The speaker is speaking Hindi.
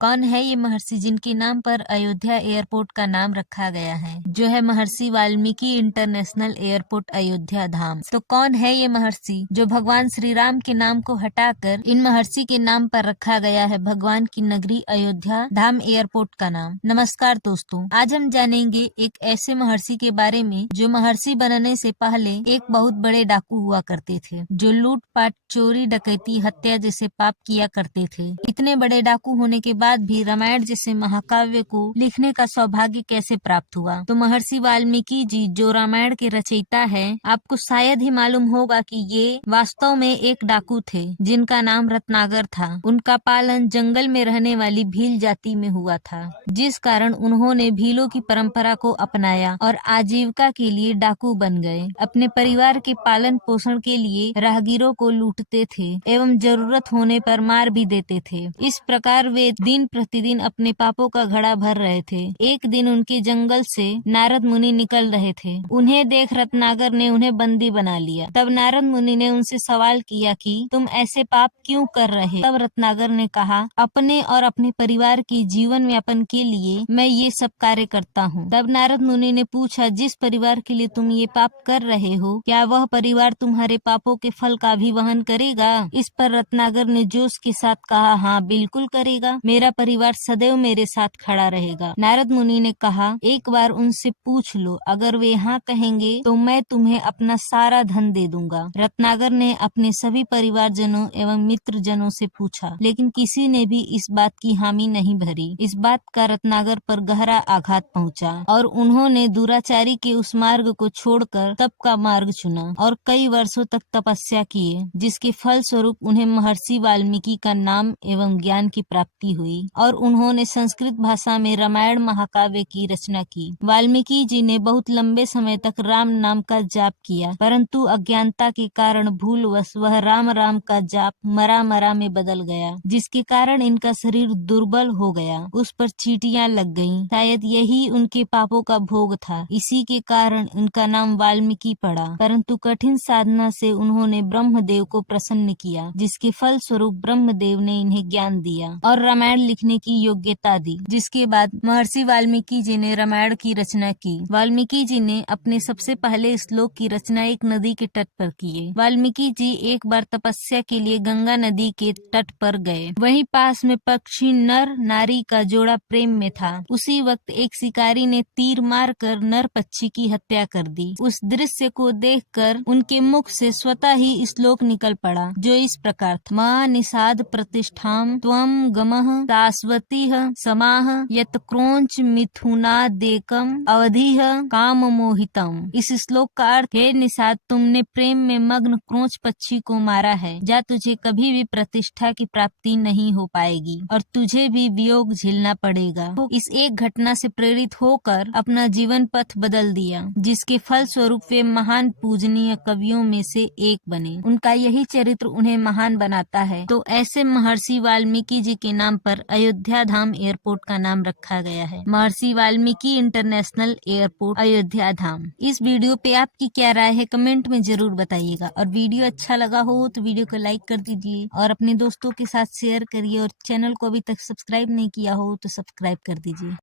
कौन है ये महर्षि जिनके नाम पर अयोध्या एयरपोर्ट का नाम रखा गया है, जो है महर्षि वाल्मीकि इंटरनेशनल एयरपोर्ट अयोध्या धाम। तो कौन है ये महर्षि जो भगवान श्री राम के नाम को हटाकर इन महर्षि के नाम पर रखा गया है भगवान की नगरी अयोध्या धाम एयरपोर्ट का नाम। नमस्कार दोस्तों, आज हम जानेंगे एक ऐसे महर्षि के बारे में जो महर्षि बनने से पहले एक बहुत बड़े डाकू हुआ करते थे, जो लूटपाट, चोरी, डकैती, हत्या जैसे पाप किया करते थे। इतने बड़े डाकू होने के बाद भी रामायण जैसे महाकाव्य को लिखने का सौभाग्य कैसे प्राप्त हुआ? तो महर्षि वाल्मीकि जी जो रामायण के रचयिता है, आपको शायद ही मालूम होगा कि ये वास्तव में एक डाकू थे जिनका नाम रत्नाकर था। उनका पालन जंगल में रहने वाली भील जाति में हुआ था, जिस कारण उन्होंने भीलों की परंपरा को अपनाया और आजीविका के लिए डाकू बन गए। अपने परिवार के पालन पोषण के लिए राहगीरों को लूटते थे एवं जरूरत होने पर मार भी देते थे। इस प्रकार वे दिन प्रतिदिन अपने पापों का घड़ा भर रहे थे। एक दिन उनके जंगल से नारद मुनि निकल रहे थे। उन्हें देख रत्नाकर ने उन्हें बंदी बना लिया। तब नारद मुनि ने उनसे सवाल किया कि तुम ऐसे पाप क्यों कर रहे? तब रत्नाकर ने कहा, अपने और अपने परिवार के जीवन यापन के लिए मैं ये सब कार्य करता हूँ। तब नारद मुनि ने पूछा, जिस परिवार के लिए तुम ये पाप कर रहे हो, क्या वह परिवार तुम्हारे पापों के फल का भी वहन करेगा? इस पर रत्नाकर ने जोश के साथ कहा, हाँ बिल्कुल करेगा, मेरा परिवार सदैव मेरे साथ खड़ा रहेगा। नारद मुनि ने कहा, एक बार उनसे पूछ लो, अगर वे हाँ कहेंगे तो मैं तुम्हें अपना सारा धन दे दूंगा। रत्नाकर ने अपने सभी परिवारजनों एवं मित्रजनों से पूछा, लेकिन किसी ने भी इस बात की हामी नहीं भरी। इस बात का रत्नाकर पर गहरा आघात पहुंचा और उन्होंने दुराचारी के उस मार्ग को छोड़कर तप का मार्ग चुना और कई वर्षों तक तपस्या किए, जिसके फल स्वरूप उन्हें महर्षि वाल्मीकि का नाम एवं ज्ञान की प्राप्ति हुई और उन्होंने संस्कृत भाषा में रामायण महाकाव्य की रचना की। वाल्मीकि जी ने बहुत लंबे समय तक राम नाम का जाप किया, परंतु अज्ञानता के कारण भूलवश वह राम राम का जाप मरा मरा में बदल गया, जिसके कारण इनका शरीर दुर्बल हो गया, उस पर चींटियां लग गईं। शायद यही उनके पापों का भोग था। इसी के कारण उनका नाम वाल्मीकि पड़ा। परंतु कठिन साधना से उन्होंने ब्रह्मदेव को प्रसन्न किया, जिसके फल स्वरूप ब्रह्मदेव ने इन्हें ज्ञान दिया और रामायण लिखने की योग्यता दी। जिसके बाद महर्षि वाल्मीकि जी ने रामायण की रचना की। वाल्मीकि जी ने अपने सबसे पहले श्लोक की रचना एक नदी के तट पर किए। वाल्मीकि जी एक बार तपस्या के लिए गंगा नदी के तट पर गए। वहीं पास में पक्षी नर नारी का जोड़ा प्रेम में था। उसी वक्त एक शिकारी ने तीर मारकर नर पक्षी की हत्या कर दी। उस दृश्य को देखकर उनके मुख से स्वतः ही श्लोक निकल पड़ा, जो इस प्रकार था, मा निषाद प्रतिष्ठाम त्वम गमः शाश्वतीः समाः यत् क्रोंच मिथुनादेकम अवधिः काम मोहितम। इस श्लोक का अर्थ, हे निषाद, तुमने प्रेम में मग्न क्रोंच पक्षी को मारा है, जा तुझे कभी भी प्रतिष्ठा की प्राप्ति नहीं हो पाएगी और तुझे भी वियोग झेलना पड़ेगा। इस एक घटना से प्रेरित होकर अपना जीवन पथ बदल दिया, जिसके फल स्वरूप वे महान पूजनीय कवियों में से एक बने। उनका यही चरित्र उन्हें महान बनाता है। तो ऐसे महर्षि वाल्मीकि जी के नाम पर अयोध्या धाम एयरपोर्ट का नाम रखा गया है, महर्षि वाल्मीकि इंटरनेशनल एयरपोर्ट अयोध्या धाम। इस वीडियो पे आपकी क्या राय है, कमेंट में जरूर बताइएगा। और वीडियो अच्छा लगा हो तो वीडियो को लाइक कर दीजिए और अपने दोस्तों के साथ शेयर करिए और चैनल को अभी तक सब्सक्राइब नहीं किया हो तो सब्सक्राइब कर दीजिए।